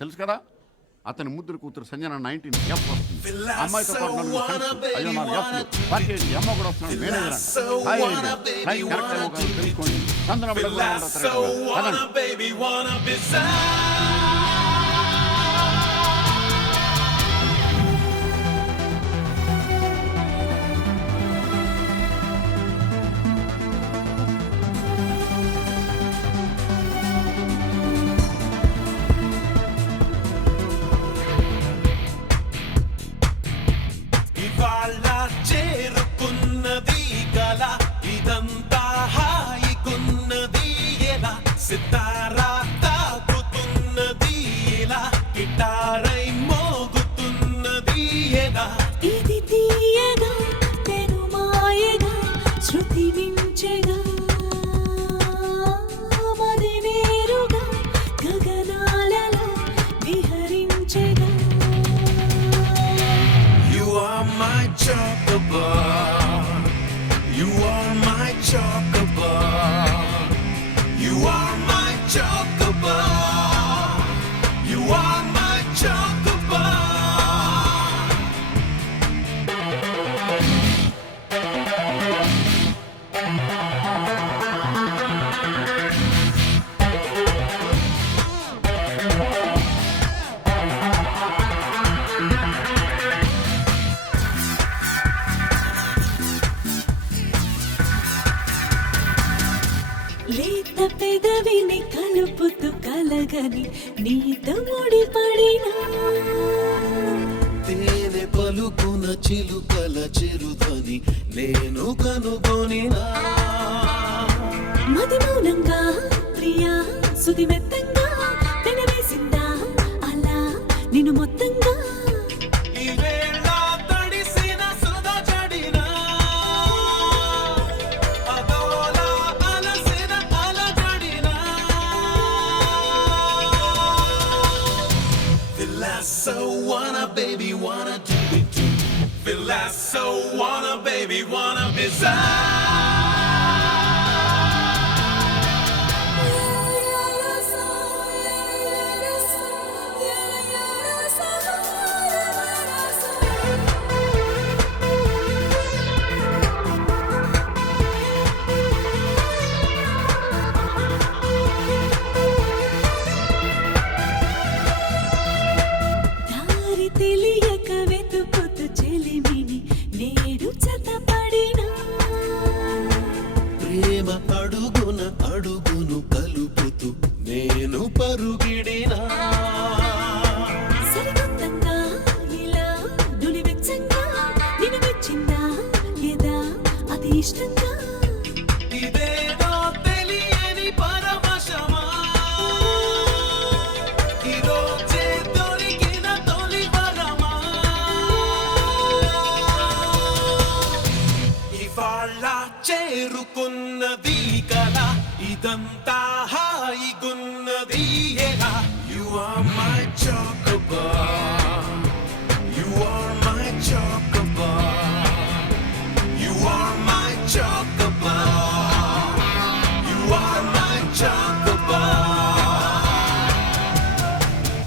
తెలుసు కదా. అతని ముద్దుల కూతురు సంజన 19 F వస్తుంది. అమ్మాయితో పాటు నలుగురు ఫ్రెండ్స్, 5 F'లు, పార్టీ అమ్మ కూడా వస్తున్నాడు. మేనేజర్ అంట హాయ్ ఫ్లైట్ కరెక్ట్ ఏమో కాదు తెలుసుకోండి. చందన చేరుకున్నది కల ఇదంతా హాయికున్నది ఎలా సితారా తాకుతున్నది ఇలా గిటారై మోగుతున్నది ఎలా ఇది తీయగా తెను మాయగా శృతి మించెగా మది నేరుగా గగనాలలో విహరించెగా You are my chocobar. You are my chocobar. You are my chocobar. You are my chocobar. లేత పెదవిని కలుపుతూ కలగని నీతో ముడిపడినా తేనె పలుకున చిలుకల చిరుదని నేను కనుగొనినా మది మౌనంగా ప్రియా సుది మెత్తంగా పెనవేసిందా అలా నిన్ను మొత్తంగా ఈ వేళ తడిసిన సుధ జడినా అదోలా అలసిన అలజడినా Filasso wanna baby wanna do it too Filasso wanna baby wanna be దారి తెలియక వెతుకుతూ చెలిమిని నేడు చతపడినా ప్రేమ అడుగున అడుగును కలుపుతూ నేను పరుగిడినా సరికొత్తంగా ఇలా నులివెచ్చంగా నిన్ను మెచ్చిందా లేదా అది ఇష్టంగా ఇదేదో తెలియని పరవశమా ఈరోజే దొరికిన తొలి వరమా ఇవాళ చేరుకున్నది కల ఇదంతా హాయిగున్నది ఎలా You are my chocobar You are my chocobar